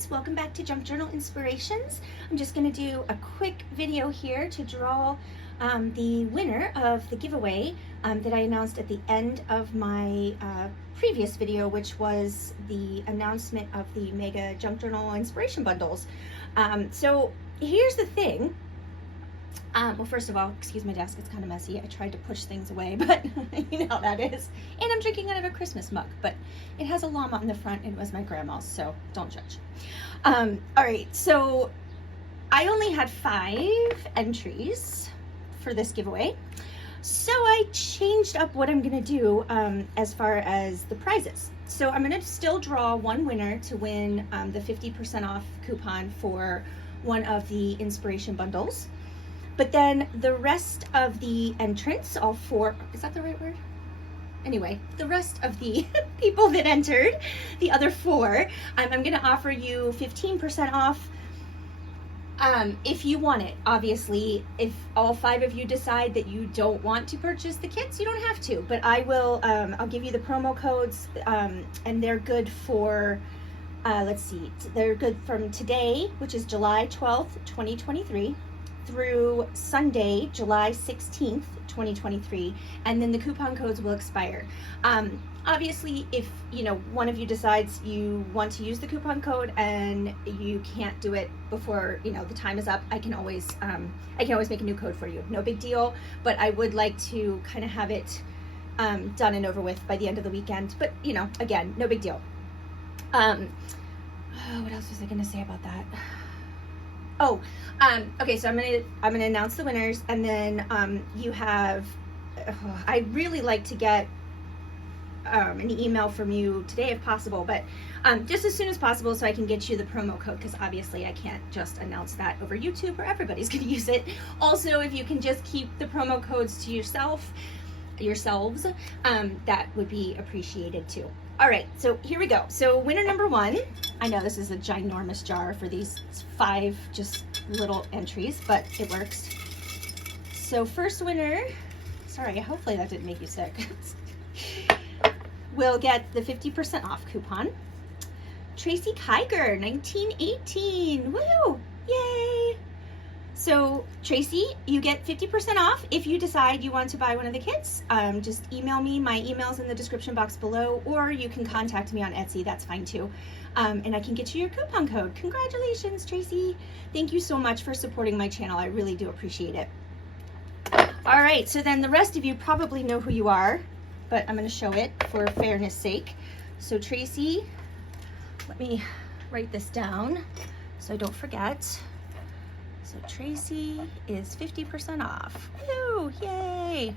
guys, welcome back to Junk Journal Inspirations. I'm just going to do a quick video here to draw the winner of the giveaway that I announced at the end of my previous video, which was the announcement of the Mega Junk Journal Inspiration Bundles. So here's the thing. Well, first of all, excuse my desk, it's kind of messy. I tried to push things away, but you know how that is. And I'm drinking out of a Christmas mug, but it has a llama on the front and it was my grandma's, so don't judge. All right, so I only had 5 entries for this giveaway. So I changed up what I'm gonna do as far as the prizes. So I'm gonna still draw one winner to win the 50% off coupon for one of the inspiration bundles. But then the rest of the entrants, all 4, is that the right word? Anyway, the rest of the people that entered, the other 4, I'm gonna offer you 15% off if you want it. Obviously, if all 5 of you decide that you don't want to purchase the kits, you don't have to, but I will, I'll give you the promo codes, and they're good for, let's see, they're good from today, which is July 12th, 2023, through Sunday, July 16th, 2023, and then the coupon codes will expire. Obviously, if one of you decides you want to use the coupon code and you can't do it before the time is up, I can always make a new code for you. No big deal, but I would like to kind of have it done and over with by the end of the weekend. But again, no big deal. What else was I gonna say about that? Oh, okay, so I'm gonna announce the winners, and then you have, I'd really like to get an email from you today if possible, but just as soon as possible so I can get you the promo code, because obviously I can't just announce that over YouTube or everybody's gonna use it. Also, if you can just keep the promo codes to yourselves, that would be appreciated too. All right, so here we go. So winner number 1, I know this is a ginormous jar for these 5 just little entries, but it works. So first winner, sorry, hopefully that didn't make you sick, will get the 50% off coupon. Tracy Kiger, 1918, woo, yay. So Tracy, you get 50% off if you decide you want to buy one of the kits. Just email me, my email's in the description box below, or you can contact me on Etsy, that's fine too. And I can get you your coupon code. Congratulations, Tracy. Thank you so much for supporting my channel. I really do appreciate it. All right, so then the rest of you probably know who you are, but I'm gonna show it for fairness sake. So Tracy, let me write this down so I don't forget. So Tracy is 50% off. Woo, yay.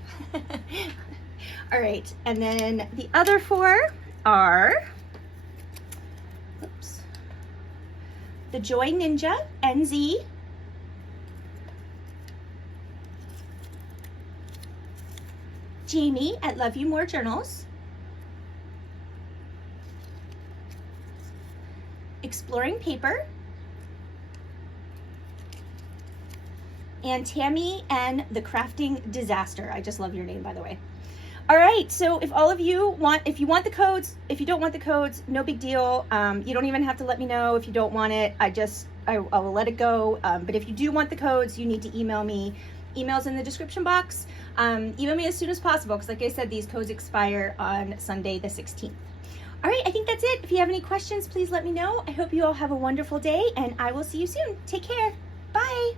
All right, and then the other 4 are, oops, the Joy Ninja, NZ, Jamie at Love You More Journals, Exploring Paper, and Tammy and the Crafting Disaster. I just love your name, by the way. All right, so if all of you want, if you want the codes, if you don't want the codes, no big deal. You don't even have to let me know if you don't want it. I will let it go. But if you do want the codes, you need to email me. Email's in the description box. Email me as soon as possible, because like I said, these codes expire on Sunday the 16th. All right, I think that's it. If you have any questions, please let me know. I hope you all have a wonderful day, and I will see you soon. Take care. Bye.